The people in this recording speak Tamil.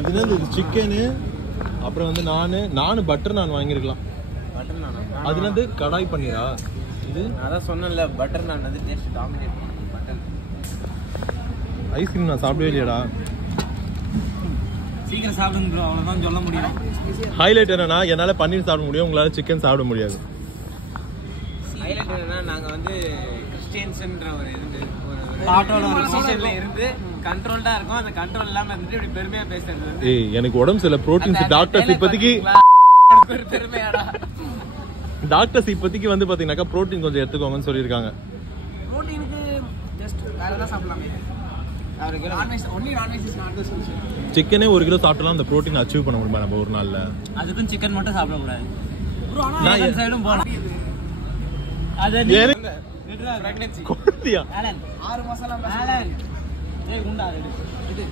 இதுனா இந்த சிக்கனு அப்புறம் வந்து நானு பட்டர் நான் வாங்கியிருக்கலாம். பட்டர் நானா? அதுல இருந்து கடாய் பன்னீரா இது? அதான் சொன்னேன்ல பட்டர் நான் வந்து டேஸ்ட் டாமினேட் பண்ணும். பட்டர் ஐஸ்கிரீம் நான் சாப்பிடவே இல்லையடா. சீக்கிரம் சாப்பிடுங்க ப்ரோ, அவ்வளவுதான் சொல்ல முடியும். ஹைலைட் என்னன்னா என்னால பன்னீர் சாப்பிட முடியும், உங்களால சிக்கன் சாப்பிட முடியாது. ஹைலைட் என்னன்னா நாங்க வந்து கிறிஸ்டியன்ஸ்ன்ற ஒரு இருந்து கண்ட்ரோல்டா இருக்கும். அந்த கண்ட்ரோல் இல்லாம இருந்துட்டு இப்படி பெருமையா பேசுறது. ஏய் எனக்கு உடம்பு சில புரோட்டீன்ஸ் டாக்டர்ஸ் இப்போதைக்கு பெருமையாடா. டாக்டர்ஸ் இப்போதைக்கு வந்து பாத்தீங்கன்னாக்கா புரோட்டீன் கொஞ்சம் எடுத்துக்கோங்கன்னு சொல்லியிருக்காங்க. புரோட்டீனுக்கு ஜஸ்ட் வேற ஏதாவது சாப்பிடலாம். சிக்கனே 1 கிலோ சாப்பிட்டலாம் அந்த புரோட்டீன் அச்சீவ் பண்ண முடியுமா நம்ம ஒரு நாள்ல? அதுக்கும் சிக்கன் மட்டும் சாப்பிட கூடாது. நான் சைடும் போலாம். அது பிரெக்னன்சி. 6 மாசம். ஏய் குண்டா இது.